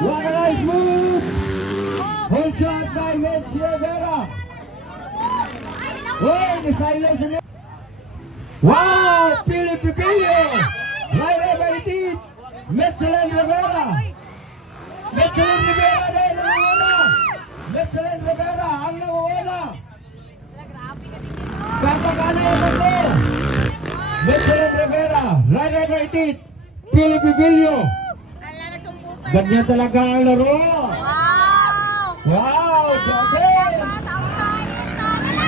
What a nice move! Hold shot by Mitch Rivera. Wait, the silence in wow! Philip Pipilio! Right by it! Mitchell Rivera! Mitchell Rivera dahil nangununa! Mitchell Rivera ang nangununa! Kapagana yung mundo! Mitchell Rivera! Right by it! Philip Pipilio! Ganyan talaga ang laro! Wow! Jobes!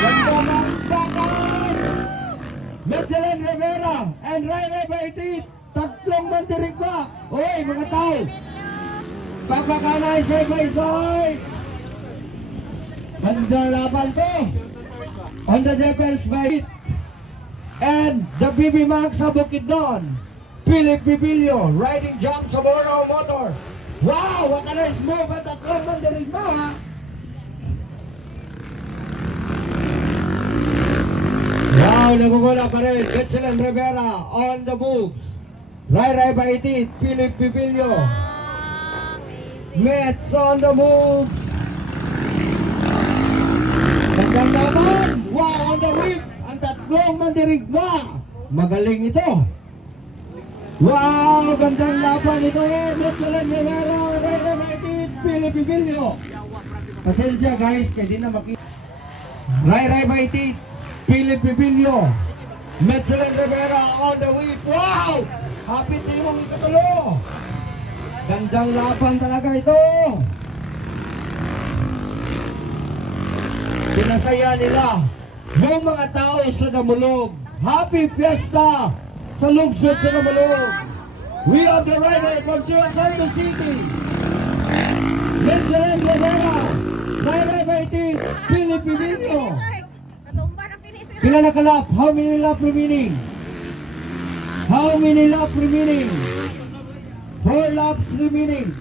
Ganda ng bakan! Mitchell Rivera and Ray Baitit, tatlong mandirigma. Uy, mga tao! Pagpakanay side-by-side! Ganda laban to! On the defense by it. And the BB Max sa Bukidnon. Philip Pipilio riding jump sa Borao Motor. Wow! What a nice move at tatlong mandirigma ha! Wow, nagugula pa rin. Mitchell Rivera on the moves. Ray by it. Philip Pipilio. Mets on the moves. Gandang naman. Wow, on the whip. Ang tatlong mandirigma. Magaling ito. Wow, gandang laban ito. Mitchell Rivera. Ray by it. Philip Pipilio. Pasensya guys, kaya di na makita. Ray by it. Philip Pipilio, Mitchell Rivera on the whip. Wow! Happy timong ikatulo. Gandang laban talaga ito. Pinasaya nila yung mga tao sa Damulog. Happy Fiesta sa lungsod sa Damulog. We are the rider from Santos City. Mitchell Rivera, Ray Baitit, Philip Pipilio. Pila na kalap? How many lap remaining? How many lap remaining? 4 laps remaining.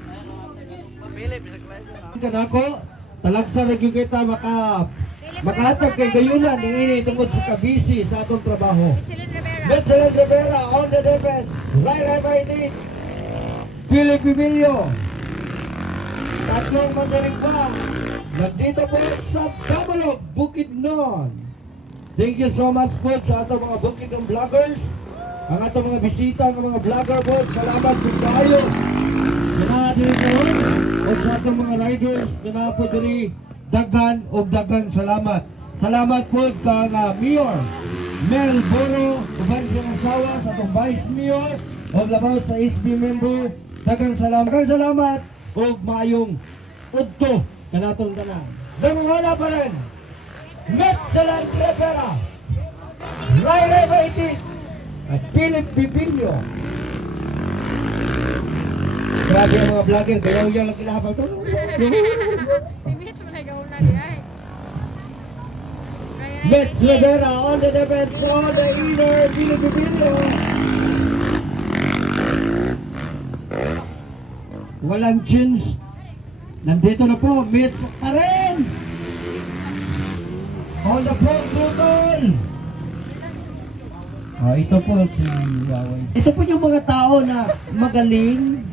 Kanako, talagsa na yung kita makahatag kay gayunan ng ini tungkol sa kabisi sa atong trabaho. Mitchell Rivera on the defense. Right by it. Philip Pipilio. Tatlong mandaring pa. Nandito po sa Damulog, Bukidnon. Thank you so much po sa atong mga Bukidnon vloggers, ang atong mga bisita, ang mga vlogger po. Salamat po kayo. Kaya diri karon o sa atong mga riders na po diri daghan o daghan salamat. Salamat po kang Mayor Mel Boro, uban siyang asawa sa atong Vice Mayor o labaw sa SB member. Daghan salamat. Daghan salamat o maayong udto kanatong tanan. Daghan pa rin. Mitchell Rivera, Ray Baitit, at Philip Pipilio. Grabe ang mga vlogger, gayaw-yaw lang kinahapag to. Si Mitch mo na gawin na niya eh. Mitch Rivera on the defense, on the inner, Philip Pipilio. Walang chins. Nandito na po, Mitch pa rin. On the front throttle. Ito po si Yaway. Ito po yung mga tao na magaling.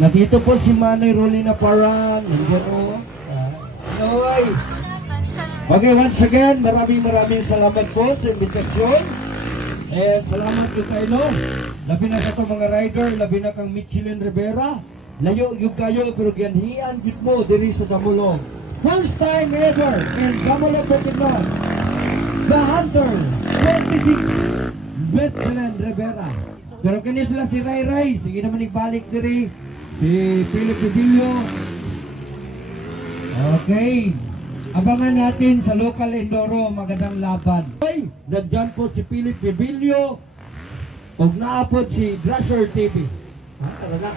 Nandito po si Manay Rolina Parang. Nandiyan po. Okay, once again, maraming salamat po sa invitasyon. And salamat po kayo. Labi na sa itong mga rider, labi na kang Mitchell Rivera. Layo yung kayo, pero ganhian yun mo diri sa Damulog. First time ever in Damulog, Bukidnon, the Hunter 26, Mitchell Rivera. Pero kanya sila si Ray. Sige naman ibalik diri si Philip Pipilio. Okay. Abangan natin sa local Enduro, magandang laban. Okay, nandyan po si Philip Pipilio. Huwag naapot si Drasher TV. Tara na.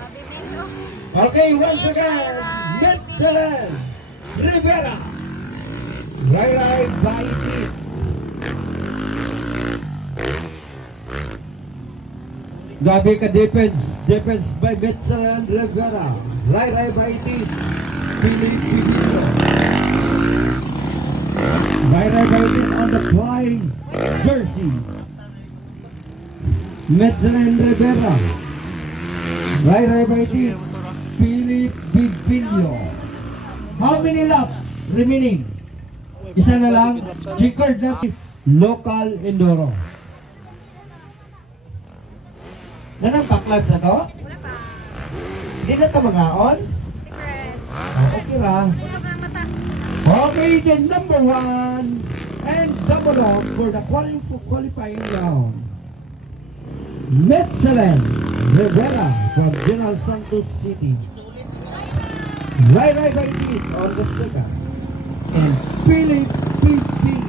Okay, once again, Mitchell Rivera. Ray by it. Grabe ka defense by Mitchell Rivera. Ray by it. Philip Pipilio. Ray by it on the flying jersey. Mitchell Rivera. Rider by team, Philip Bibilio. How many laps remaining? Isa na lang, checkered na local enduro. Nanang backlash na to? Wala pa. Hindi na ito mga-on? Secret. Okay ra. Usok ang mata. Okay, then number 1 and double off for the qualifying round. Metzelen Rivera from General Santos City. Right by lead on the second. And Philip Pipilio